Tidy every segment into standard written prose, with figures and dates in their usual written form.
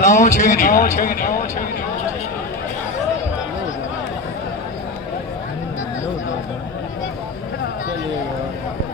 9-6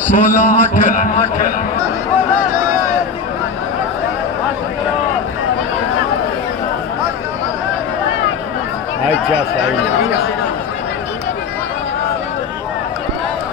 16 8